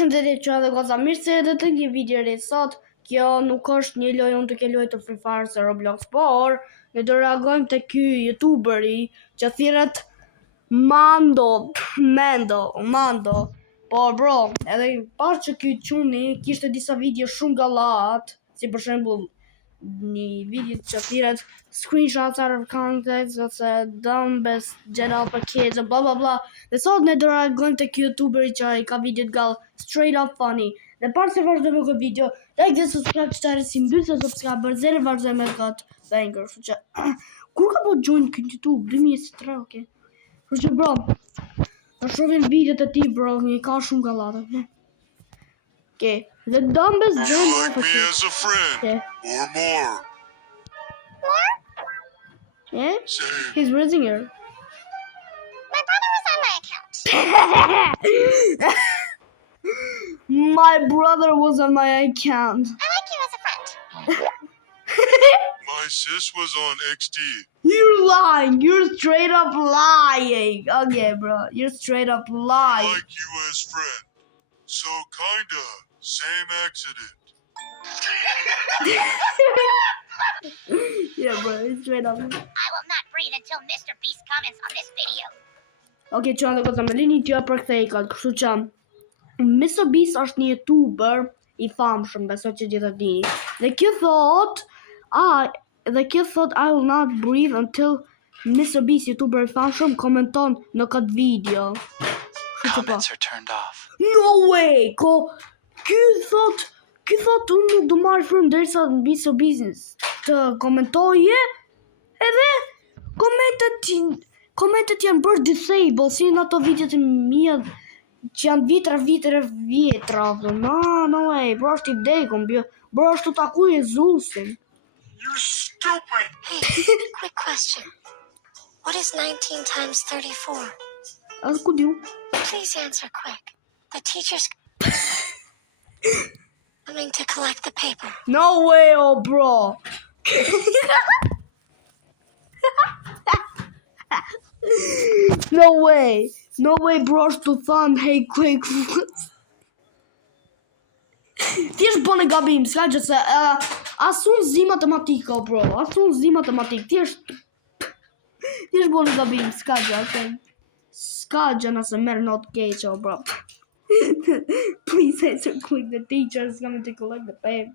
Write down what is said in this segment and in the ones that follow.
Dhe që edhe goza mirë se edhe të një video re sot. Kjo nuk është një lojë unë të ke lojë Free Fire se Roblox, por ne do reagojmë të ky youtuberi që thirret Mando. Por bro, edhe pas që ky çuni kishte disa video shumë gallat, si për shembull një video që thirret screenshots out of context ose dumbest general for kids bla bla bla. Dhe sot ne do reagojmë tek youtuberi që i ka video gal straight up funny. Dhe parë se vazhdojmë këtë video, like dhe subscribe që të arresim mbyllë se subscriber zero vazhdojmë me këtë banger. Kështu që kur ka po join këtë YouTube 2023, okay? Kështu që bro, në shohim videot e ti bro, një ka shumë gallate. Okay, the dumbest general for kids. Me as a friend, or more. Yeah? Same. He's raising her. My brother was on my account. My brother was on my account. I like you as a friend. My sis was on XD. You're lying. You're straight up lying. Okay, bro. You're straight up I lying. like you as friend. So kinda, same accident. Yeah, bro. It's straight up. I will not breathe until Mr. Beast comments on this video. Okay, që anë këtë me lini që për këtë i këtë. Kështu që Mr. Beast është një youtuber i famshëm, besoj që gjithë e dini. Dhe kjo thot, I will not breathe until Mr. Beast, youtuber i famshëm, komenton në këtë video. Comments are turned off. No way! Ky thot unë nuk do marrë frym derisa Mr. Beast të komentoje, edhe komentet janë bërë disable, si në ato videot e mia që janë vjetra. No way, bro është i dekum, bro është të taku Jezusin. You stupid! Hey, quick question. What is 19 times 34? As ku diu? Please answer quick. The teacher's coming to collect the paper. No way, oh bro. No way, bro, është të thënë, hey, quick. Thjesht bën e gabim, s'ka gjë se asun zi matematika, bro. Thjesht bën e gabim, s'ka gjë, okay? S'ka gjë nëse merr not keq, oh, bro. Please answer quick, the teacher is coming to collect the pay.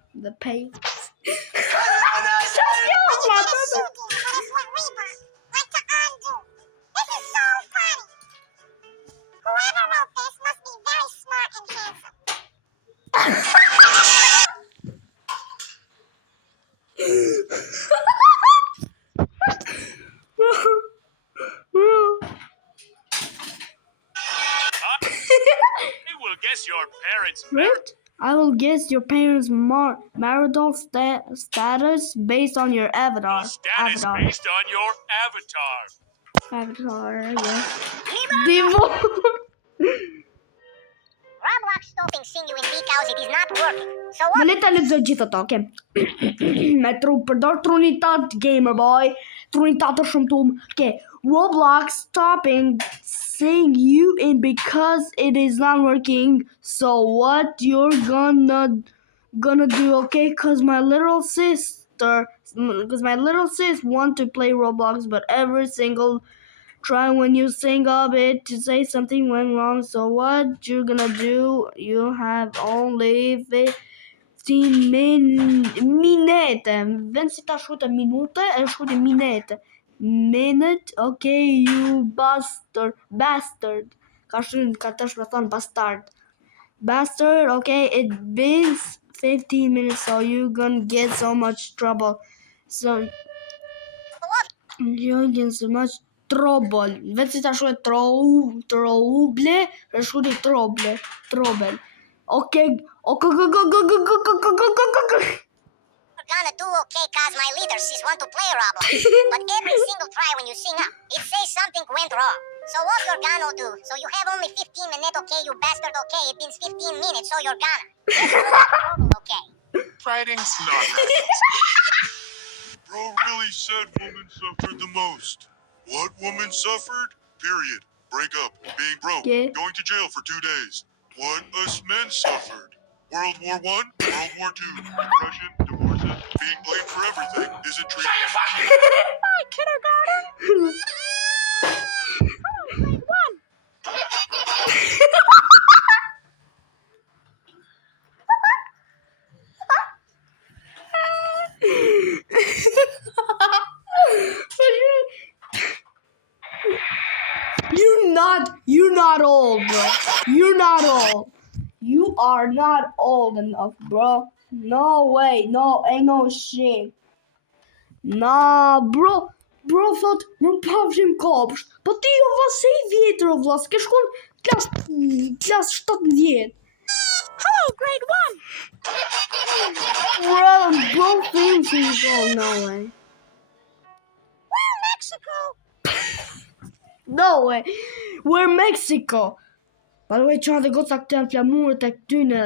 Whoever wrote this must be very smart and handsome. I will guess your parents' What? I will guess your parents' marital status based on your avatar. status based on your avatar. Yeah. Divorce. Roblox stopping seeing you in decals, it is not working. So Më what? le ta lexoj gjithë ato, okay? Me përdor trunitat gamer boy, trunitat shumë tum. Okay, Roblox stopping seeing you in because it is not working. So what you're gonna do, okay? Cause my little sis want to play Roblox, but every single try when you sing of it to say something went wrong. So what you're gonna do? You have only 15 minute. Vend si ta shkruajtë minute, e shkruajtë minute. Minute, okay, you bastard. Ka tash me thon bastard. Bastard, okay, it been 15 minutes, so you gonna get so much trouble. So you're getting so much trouble. Vend si ta shkruaj trouble, e shkruaj trouble. Okay, go. We're gonna do okay cause my leader sis want to play Roblox. But every single try when you sing up, it says something went wrong. So what you're gonna do? So you have only 15 minutes, okay, you bastard, okay, it been 15 minutes, so you're gonna. Okay. Writing's not. Bro really said women suffered the most. What woman suffered? Period. Break up. Being broke. Yeah. Going to jail for 2 days. what us men suffered. World War I, World War II, depression, divorces, being blamed for everything. Isn't treated. You're not old, bro. You're not old. You are not old enough, bro. No way. No, ain't no shit. Nah, bro. Bro thot, më pafshim kopsht. Po ti jo vlla se I vjetër o vlla, s'ke shkon klas 17. Hello, grade 1. Bro thinks he's old, no way. We're Mexico. No way. We're Mexico. By the way, që dhe goca këtë janë flamurët e këtyne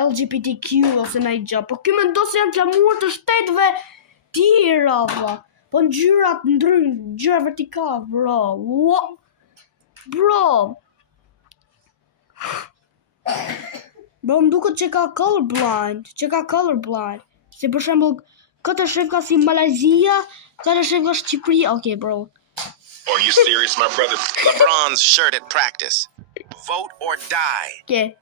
LGBTQ ose na I gjë. Po ky mendo se janë flamurët të shtetëve tjera, vlla. Po ngjyrat ndryshme, ngjyra vertikale, bro. What? Bro. Bro, më duket që ka colorblind. Si për shembull, këtë shef ka si Malajzia, këtë shef ka Shqipëri. Okay, bro. Are you serious, my brother? LeBron's shirt at practice. Vote or die. Okay.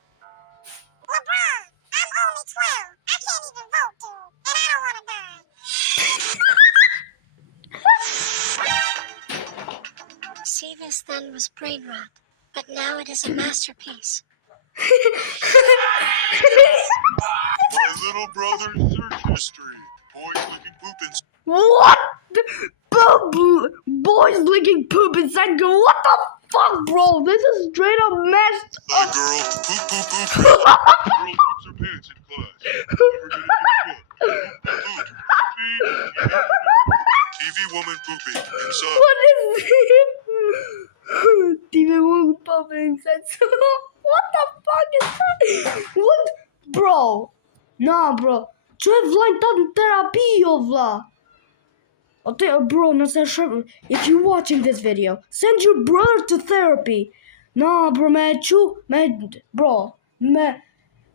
LeBron, I'm only 12. I can't even vote, dude. And I don't want to die. Seavis then was brain rot, but now it is a masterpiece. My little brother's search history. Boys licking poop and What? Boys licking poop inside girl. What the fuck, bro? This is straight up messed that girl. Poop, poop, poop, poop. Girl poops her pants in class. Never gonna do what? Poop, poop. TV woman pooping inside. What is this? TV woman pooping inside. What the fuck is that? What? Bro. Nah, bro. Që e vllajnë ta në terapi, jo vlla. Okay, bro, if you're watching this video, send your brother to therapy. Nah, bro, bro,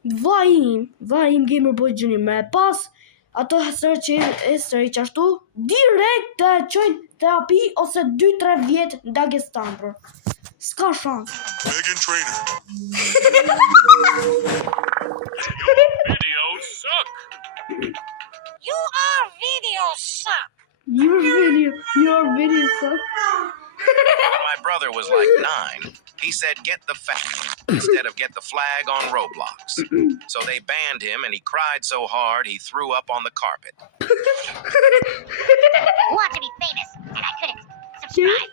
vajim gamer boy junior, me pas ato search history qashtu, direkt të qojnë terapi ose 2-3 vjet në Dagestan, bro. S'ka shans. Megan Trainor. Videos suck. Your videos suck. Your video sucks. My brother was like 9. He said, get the flag instead of get the flag on Roblox. So they banned him and he cried so hard he threw up on the carpet. Want to be famous, and I couldn't. Subscribe.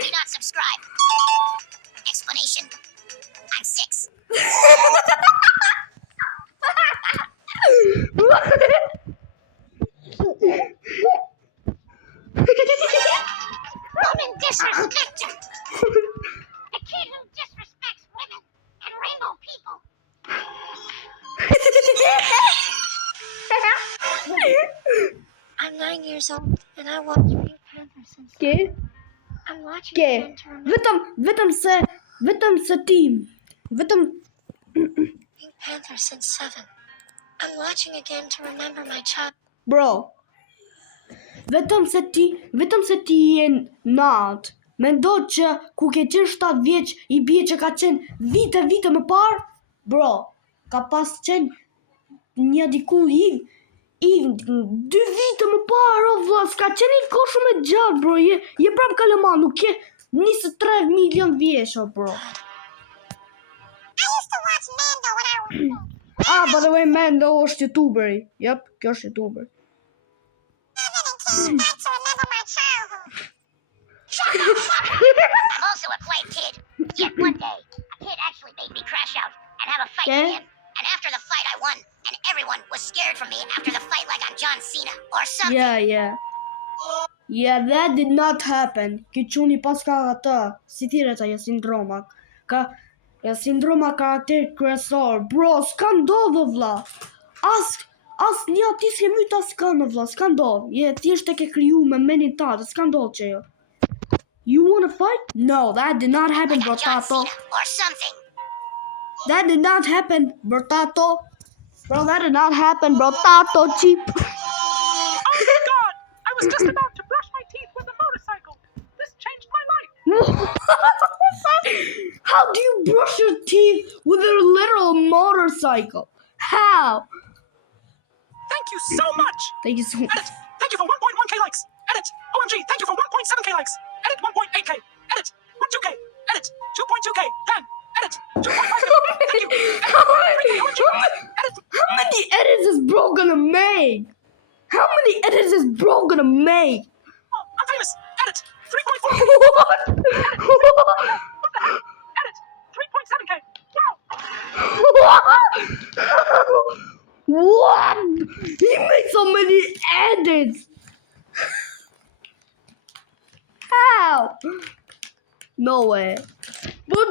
Do not subscribe. Explanation. I'm 6. Woman disrespected. The kid who disrespects women and rainbow people. I'm 9 years old and I watch Pink Panther since. Okay. I'm watching Okay. again to remember Vetëm se tim. Pink Panther since 7. I'm watching again to remember my child. Bro. Vetëm se ti je nat. Mendo që ku ke qenë 7 vjeç, I bie që ka qenë vite më parë. Bro, ka pas qenë një diku I 2 vite më parë, o vlla, s'ka qenë I kohë shumë e gjatë, bro. Je prap kalema, nuk je 23 milion vjeç, o bro. I used to watch Mando when I was little. Ah, by the way, Mando është YouTuberi. Yep, kjo është YouTuber. Back to remember my childhood. I'm also a quiet kid. Yet one day, a kid actually made me crash out and have a fight with Okay. him. And after the fight, I won. And everyone was scared for me after the fight like I'm John Cena or something. Yeah, that did not happen. Ky quni pas ka atë, si thirret ajo sindroma. Ka sindroma karakter kryesor. Bro, s'ka ndodhë vlla. As një ati s'ke myt as s'ka në vlla, s'ka ndodhë. Je thjesht e ke kriju me menin tatë, s'ka ndodhë që jo. You wanna fight? No, that did not happen, bro, Like I'm John tato. Cena or something. That did not happen, Brotato. Bro, that did not happen, Brotato cheap. Oh my god! I was just about to brush my teeth with a motorcycle. This changed my life. How do you brush your teeth with a literal motorcycle? How? Thank you so much. Thank you so much. Edit. Thank you for 1.1k likes. Edit. OMG. Thank you for 1.7k likes. Edit 1.8k. Edit 1.2k. Edit 2.2k. Damn. Edit 2.5k. Thank you. Edit. Edit. How many edits is bro gonna make? How many edits is bro gonna make? Oh, I'm famous. Edit 3.4k. Edit 3.7k. Wow. What? He made so many edits. How? No way. But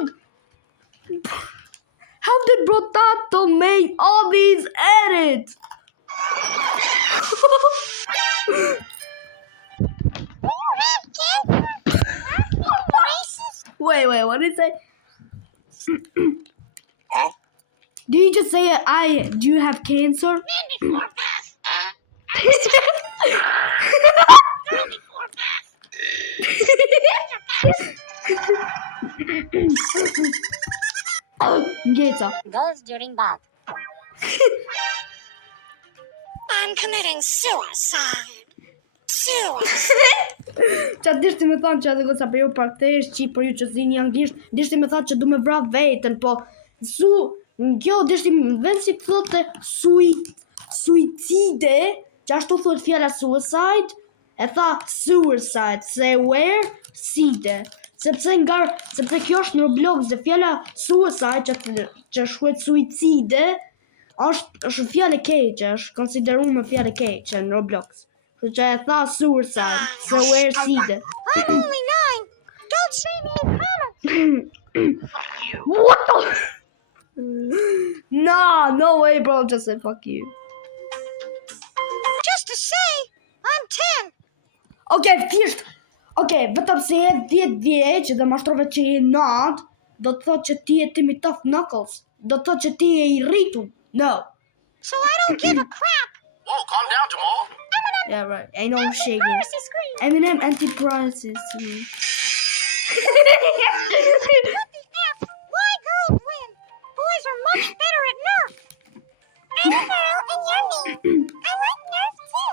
how did Brotato make all these edits? Wait, what did he say? Did you just say do you have cancer? Geta. Goes during bath. I'm committing suicide. Qa dishti me thonë që edhe goca për ju për këtë është që për ju që zini anglisht, dishti me thonë që du me vra vetën, po kjo dishti vend si thote suicide, që ashtu thot fjala suicide, e tha suicide, se where, side. Sepse kjo është në Roblox dhe fjala suicide që shkruhet suicide, është fjala e keqe, është konsideruar me fjalë e keqe në Roblox. Që e tha suicide, so where side. I'm only 9. Don't say me in comments. What the? Nah, no way, bro. Just say fuck you. Just to say, I'm 10. Okay, thjesht. Okay, vetëm se je 10 vjeç dhe mashtrove që je 9, do të thotë që ti je Timmy Tough Knuckles. Do të thotë që ti je I rritur. No. So I don't give a crap. Whoa, calm down, Jamal. Yeah, right. Ain't no shaking. Privacy screen. Eminem anti-prices. What the F? Why girls win? Boys are much better at Nerf. I'm a girl and you're me. I like Nerf too.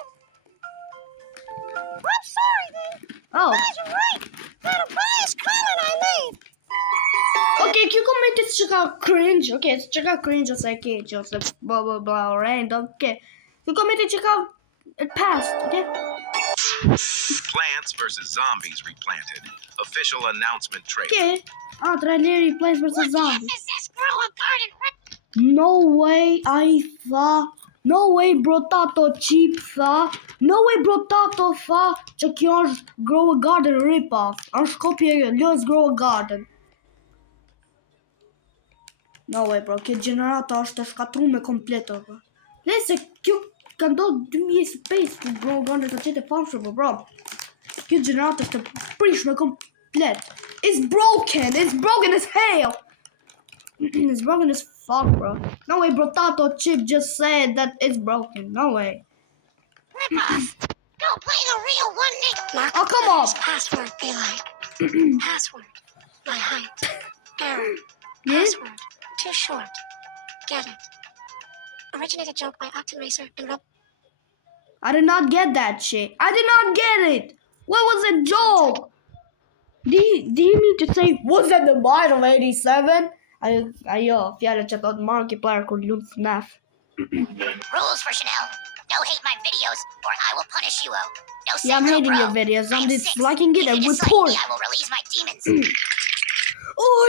I'm sorry then. Oh. Guys are right. That a biased comment I made. Okay, kjo komenti që ka cringe. Okay, që ka cringe ose e keq ose blah blah blah random. Okay. Kjo komenti që ka it passed, okay? Plants vs. Zombies replanted. Official announcement trailer. Okay. Traileri Plants vs. Zombies. Is this grow a garden? No way, I tha. No way, Brotato cheap tha. No way, Brotato tha që kjo është Grow a Garden rip-off. Është kopje e Let's Grow a Garden. No way, bro. Kjo gjenerata është e shkatruar me komplet, bro. Nëse kjo ka ndodhur 2005 ku Grow a Garden të qetë famshëm, bro. Kjo gjenerata është e prishme komplet. It's broken as hell. It's broken as fuck, bro. No way, Brotato Chip just said that it's broken. No way. Rip off. Go play the real one, Nick. Mark, Oh, come on. password be like? Password. My height. Error. Yes? Password. Too short. Get it. Originated joke by Octon Racer and Rob. I did not get that shit. I did not get it. What was a joke? Do you mean to say, was that the mind of 87? Ajo, fjallë që thot Markiplier kur lumt FNAF. Rules for Chanel. No hate my videos, or I will punish you. No Yeah, I'm no, hating bro. your videos. I'm I am disliking 6. it If and you dislike report. me, I will release my demons. Oh,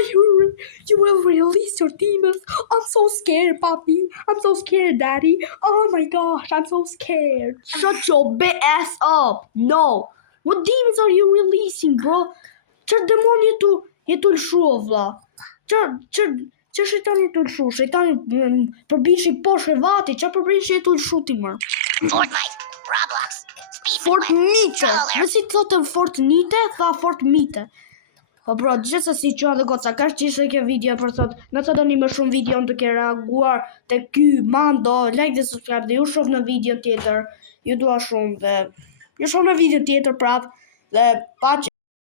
you will release your demons. I'm so scared, Papi. I'm so scared, Daddy. Oh my gosh, I'm so scared. Shut your big ass up. No. What demons are you releasing, bro? Çfarë demoni jetu lëshu, vlla? Çfarë shejtani jetu lëshu? Shejtani përbishi poshtë e vati. Çfarë përbishi jetu lëshu ti më? Fortnite, Roblox, Speed Fortnite. Troller. Nësi thotë Fortnite, tha Fortnite. Po bro, gjithsesi që edhe goca, ka që ishte kjo video për sot. Nëse doni më shumë video të ke reaguar te ky mando, like dhe subscribe dhe ju shoh në video tjetër. Ju dua shumë dhe ju shoh në video tjetër prap dhe paç